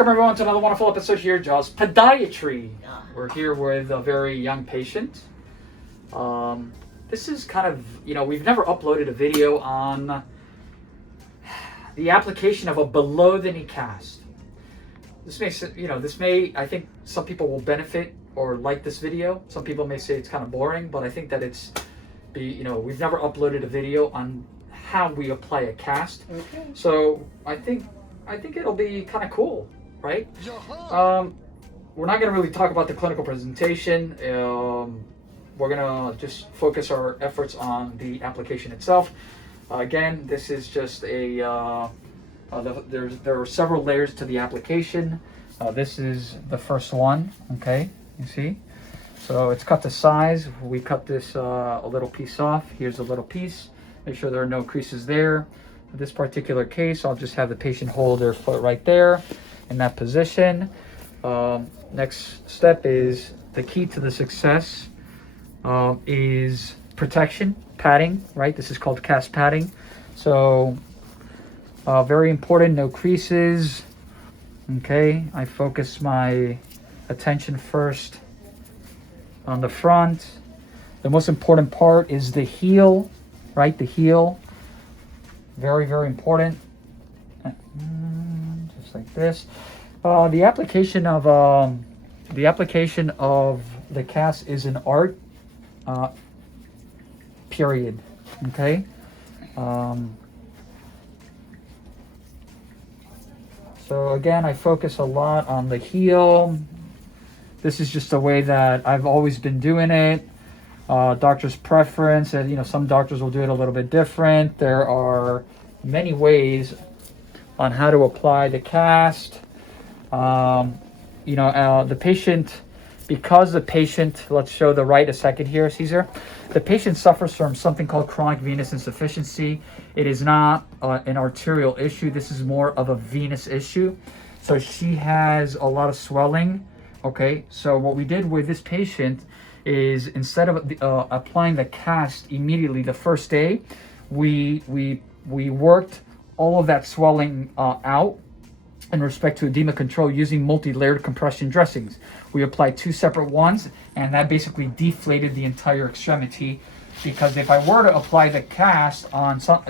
Welcome everyone to another wonderful episode here, Jaws Podiatry. We're here with a very young patient. This is kind of, we've never uploaded a video on the application of a below the knee cast. This may, I think some people will benefit or like this video. Some people may say it's kind of boring, but I think that we've never uploaded a video on how we apply a cast. Okay. So I think it'll be kind of cool, right? We're not going to really talk about the clinical presentation. We're going to just focus our efforts on the application itself. Again, this is just there are several layers to the application. This is the first one, okay, you see? So it's cut to size. We cut this a little piece off. Here's a little piece. Make sure there are no creases there. In this particular case, I'll just have the patient hold their foot right there in that position. Next step is the key to the success is protection, padding, right? This is called cast padding. So very important, no creases. Okay, I focus my attention first on the front. The most important part is the heel, right? The heel. Very, very important. Just like this. The application of the cast is an art. Period. Okay. So again, I focus a lot on the heel. This is just the way that I've always been doing it. Doctor's preference, and some doctors will do it a little bit different. There are many ways on how to apply the cast. The patient, because the patient, let's show the right a second here, Caesar. The patient suffers from something called chronic venous insufficiency. It is not an arterial issue. This is more of a venous issue. So she has a lot of swelling. Okay, so what we did with this patient is instead of applying the cast immediately the first day, we worked all of that swelling out in respect to edema control using multi-layered compression dressings. We applied 2 separate ones, and that basically deflated the entire extremity. Because if I were to apply the cast on some,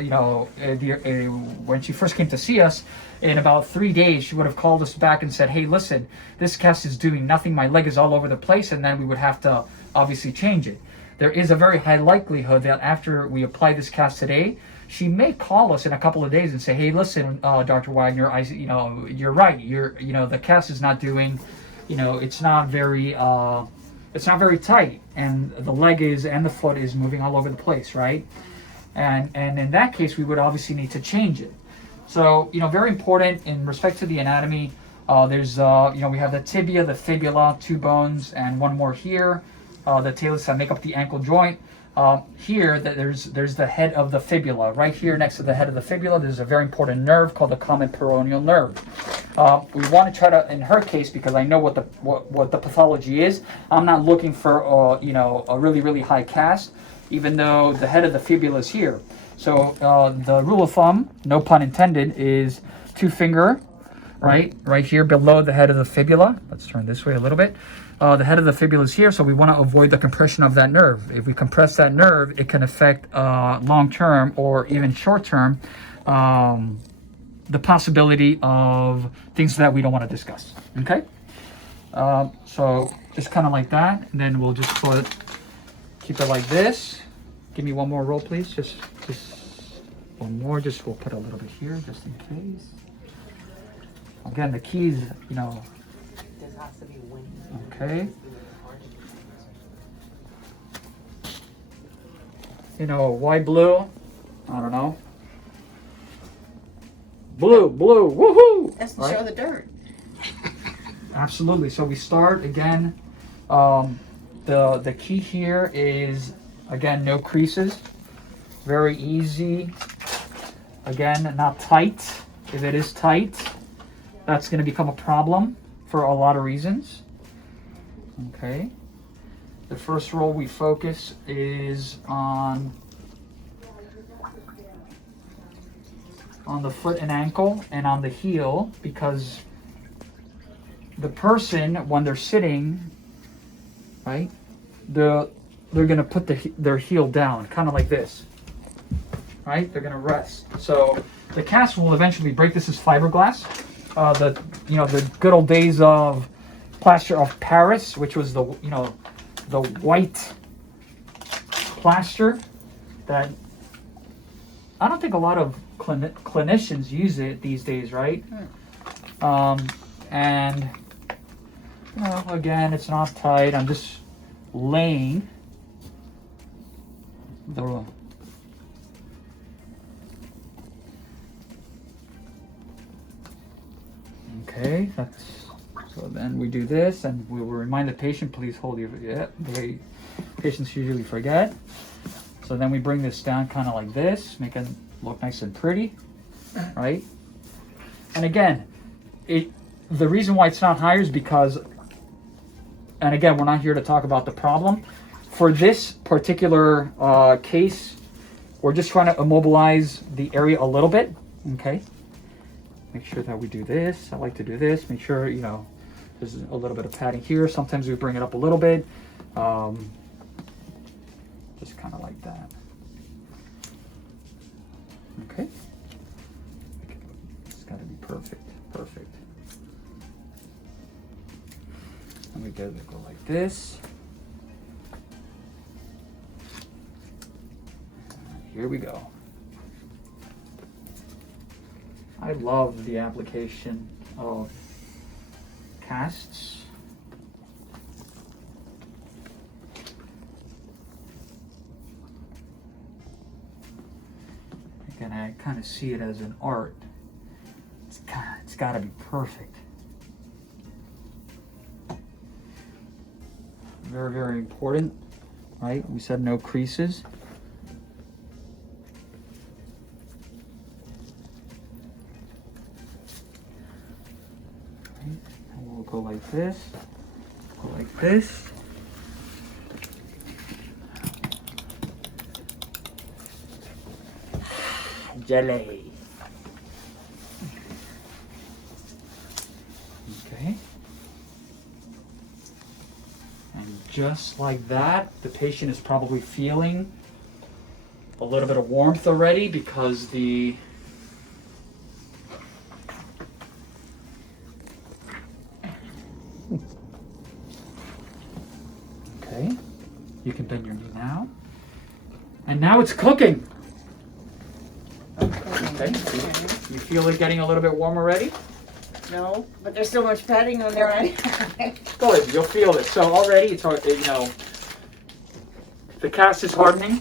when she first came to see us, in about 3 days, she would have called us back and said, "Hey, listen, this cast is doing nothing. My leg is all over the place," and then we would have to obviously change it. There is a very high likelihood that after we apply this cast today, she may call us in a couple of days and say, "Hey, listen, Dr. Wagner, you're right. The cast is not doing, it's not very tight, and the leg is and the foot is moving all over the place, right?" And in that case, we would obviously need to change it. So, very important in respect to the anatomy. There's, we have the tibia, the fibula, 2 bones, and 1 more here. The talus that make up the ankle joint. Here, there's the head of the fibula. Right here next to the head of the fibula, there's a very important nerve called the common peroneal nerve. We want to try to, in her case, because I know what the pathology is, I'm not looking for, a really, really high cast, even though the head of the fibula is here. So the rule of thumb, no pun intended, is 2 finger, right here below the head of the fibula. Let's turn this way a little bit. The head of the fibula is here, so we want to avoid the compression of that nerve. If we compress that nerve, it can affect long-term or even short-term the possibility of things that we don't want to discuss. Okay? So just kind of like that, and then we'll just keep it like this. Give me one more roll, please. Just one more. We'll put a little bit here, just in case. Again, the keys, Okay. Why blue? I don't know. Blue, woohoo! That's to show the dirt. Absolutely. So we start again. The key here is, again, no creases. Very easy. Again, not tight. If it is tight, that's going to become a problem for a lot of reasons. Okay. The first roll we focus is on the foot and ankle and on the heel, because the person, when they're sitting, right, they're going to put their heel down, kind of like this, right? They're going to rest. So the cast will eventually break. This is fiberglass. The good old days of plaster of Paris, which was the white plaster that I don't think a lot of clinicians use it these days, right? And again, it's not tight. I'm just laying the okay. So then we do this, and we will remind the patient, please hold your. Yeah, the patients usually forget. So then we bring this down, kind of like this, make it look nice and pretty, right? And again, the reason why it's not higher is because, and again, we're not here to talk about the problem. For this particular case, we're just trying to immobilize the area a little bit, okay? Make sure that we do this. I like to do this. Make sure, there's a little bit of padding here. Sometimes we bring it up a little bit. Just kind of like that. Okay. It's got to be perfect. Perfect. And we go like this. Here we go. I love the application of casts. Again, I kind of see it as an art. It's got to be perfect. Very, very important, right? We said no creases. And we'll go like this, go like this. Jelly. Okay. And just like that, the patient is probably feeling a little bit of warmth already because the okay. You can bend your knee now. And now it's cooking. Okay. You feel it getting a little bit warm already? No, but there's so much padding on there. Good, you'll feel it. So already it's hard, the cast is hardening.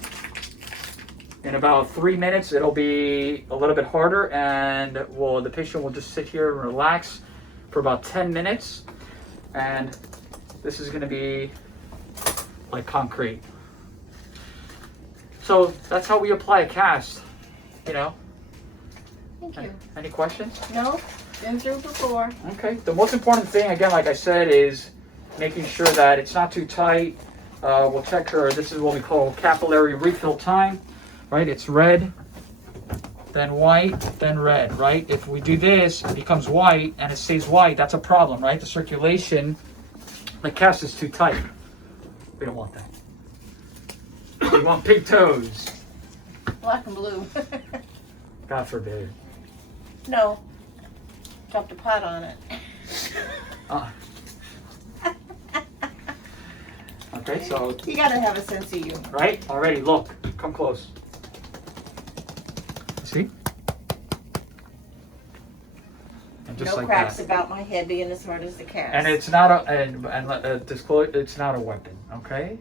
In about 3 minutes, it'll be a little bit harder, and the patient will just sit here and relax for about 10 minutes, and this is going to be like concrete. So that's how we apply a cast. Thank you. Any questions? No, been through before. Okay. The most important thing, again, like I said, is making sure that it's not too tight. We'll check her. This is what we call capillary refill time, right? It's red, then white, then red, right? If we do this, it becomes white, and it stays white. That's a problem, right? The circulation, the cast is too tight. We don't want that. We want pig toes. Black and blue. God forbid. No. Dropped a pot on it. Okay, so. You gotta have a sense of humor. Right? Already, look. Come close. See? And just no like cracks that. about my head being as hard as the cast. And it's not disclose. It's not a weapon, okay?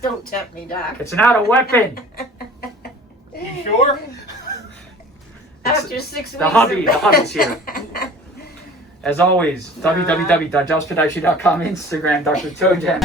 Don't tempt me, Doc. It's not a weapon. You sure? After 6 weeks. The hubby's here. As always, www.doctorspodiatry.com, Instagram, Dr. Tojan.